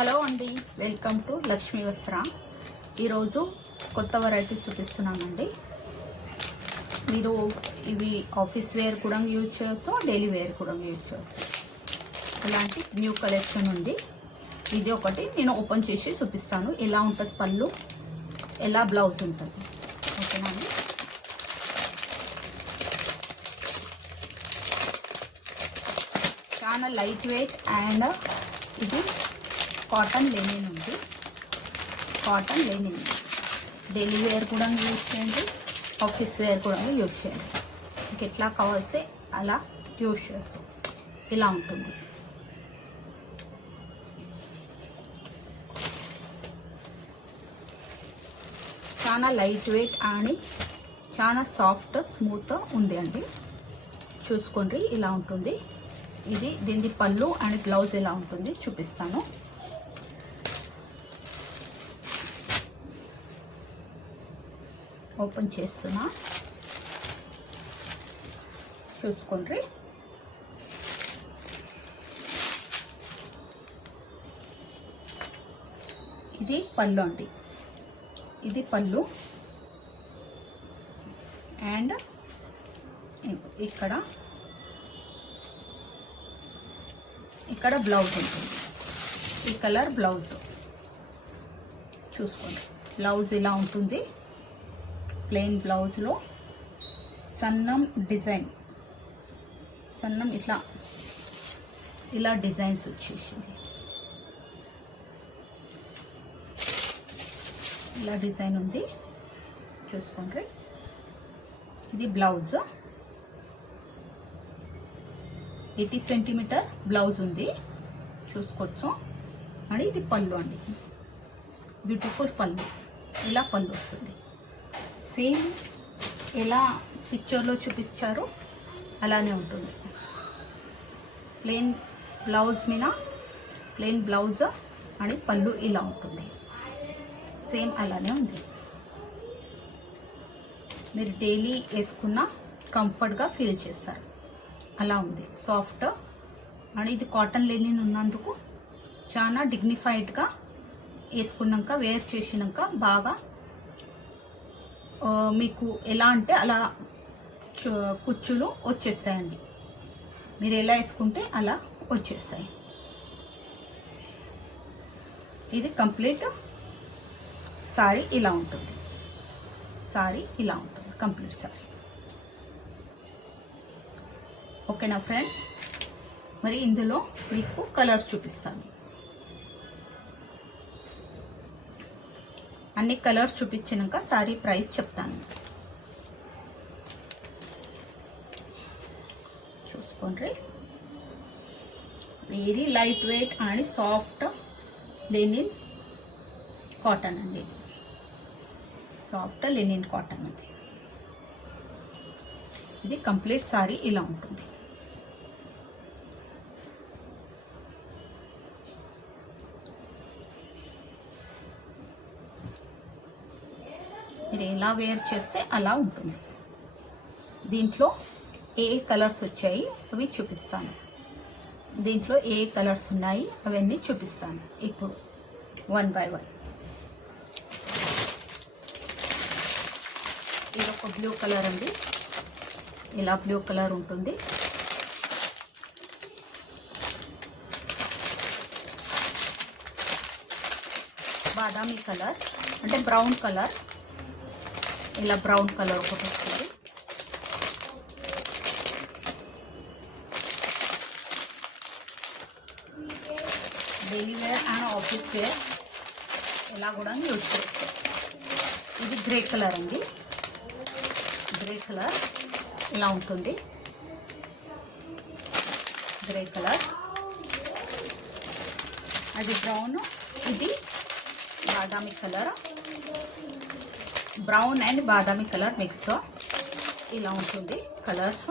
Hello అండి, welcome to Lakshmi వస్త్ర. ఈరోజు కొత్త వెరైటీ చూపిస్తున్నానండి. మీరు ఇవి ఆఫీస్ వేర్ కూడా యూజ్ చేయొచ్చు, డైలీ వేర్ కూడా యూజ్ చేయొచ్చు. అలాంటి న్యూ కలెక్షన్ ఉంది. ఇది ఒకటి నేను ఓపెన్ చేసి చూపిస్తాను. ఎలా ఉంటుంది పళ్ళు, ఎలా బ్లౌజ్ ఉంటుంది. ఓకేనా అండి? చాలా లైట్ వెయిట్ అండ్ ఇది కాటన్ లెనిన్ ఉంది. కాటన్ లెనిన్ డైలీ వేర్ కూడా యూజ్ చేయండి, ఆఫీస్ వేర్ కూడా యూజ్ చేయండి. మీకు ఎట్లా కావాల్సి అలా యూజ్ చేయొచ్చు. ఇలా ఉంటుంది. చాలా లైట్ వెయిట్ అని చాలా సాఫ్ట్ స్మూత్ ఉంది అండి. చూసుకోండి, ఇలా ఉంటుంది. ఇది దీని పళ్ళు అండ్ బ్లౌజ్ ఎలా ఉంటుంది చూపిస్తాను. ఓపెన్ చేస్తున్నా, చూసుకోండి. ఇది పళ్ళు అండి, ఇది పళ్ళు అండ్ ఇక్కడ బ్లౌజ్ ఉంటుంది. ఈ కలర్ బ్లౌజ్ చూసుకోండి. బ్లౌజ్ ఇలా ఉంటుంది. ప్లెయిన్ బ్లౌజ్లో సన్నం డిజైన్, సన్నం ఇలా డిజైన్స్ వచ్చేసింది. ఇలా డిజైన్ ఉంది, చూసుకోండి. ఇది బ్లౌజ్ 80 సెంటీమీటర్ బ్లౌజ్ ఉంది, చూసుకోవచ్చు. అండ్ ఇది పళ్ళు అండి, బ్యూటిఫుల్ పళ్ళు. ఇలా పళ్ళు వస్తుంది. సేమ్ ఎలా పిక్చర్లో చూపించారో అలానే ఉంటుంది. ప్లెయిన్ బ్లౌజ్ మీద ప్లెయిన్ బ్లౌజ్ అని పళ్ళు ఇలా ఉంటుంది. సేమ్ అలానే ఉంది. మీరు డైలీ వేసుకున్న కంఫర్ట్గా ఫీల్ చేస్తారు. అలా ఉంది, సాఫ్ట్. అండ్ ఇది కాటన్ లెనిన్ ఉన్నందుకు చాలా డిగ్నిఫైడ్గా వేసుకున్నాక, వేర్ చేసినాక బాగా మీకు ఎలా అంటే అలా కుచ్చులు వచ్చేస్తాయండి. మీరు ఎలా వేసుకుంటే అలా వచ్చేస్తాయి. ఇది కంప్లీట్ సారీ ఇలా ఉంటుంది. సారీ ఇలా ఉంటుంది, కంప్లీట్ సారీ. ఓకేనా ఫ్రెండ్స్? మరి ఇందులో మీకు కలర్స్ చూపిస్తాను. అన్ని కలర్స్ చూపించినాక సారీ ప్రైస్ చెప్తాను. చూసుకోండి. Very light weight and soft linen cotton అండి. ఇది సాఫ్ట్ లెనిన్ కాటన్ ఉంది. ఇది కంప్లీట్ సారీ ఇలా ఉంటుంది. మీరు ఎలా వేర్ చేస్తే అలా ఉంటుంది. దీంట్లో ఏ కలర్స్ వచ్చాయి అవి చూపిస్తాను. దీంట్లో ఏ కలర్స్ ఉన్నాయి అవన్నీ చూపిస్తాను ఇప్పుడు, 1 by 1. ఇది ఒక బ్లూ కలర్ అండి. ఇలా బ్లూ కలర్ ఉంటుంది. బాదామి కలర్ అంటే బ్రౌన్ కలర్. ఇలా బ్రౌన్ కలర్ ఒకటి వస్తుంది. Daily wear and office wear ఎలా కూడా యూజ్ చేయొచ్చు. ఇది గ్రే కలర్ అండి. గ్రే కలర్ ఇలా ఉంటుంది. గ్రే కలర్, అది బ్రౌన్. ఇది బాదామి కలర్. బ్రౌన్ అండ్ బాదామి కలర్ మిక్స్ ఇలా ఉంటుంది colours.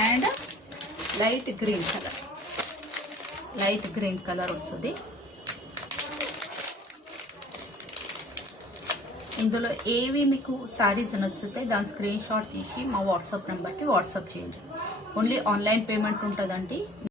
And light green colour, light green colour వస్తుంది. ఇందులో ఏవి మీకు శారీస్ నచ్చుతాయి దాని స్క్రీన్ షాట్ తీసి మా వాట్సాప్ నెంబర్కి వాట్సాప్ చేయండి. ఓన్లీ ఆన్లైన్ పేమెంట్ ఉంటుందండి.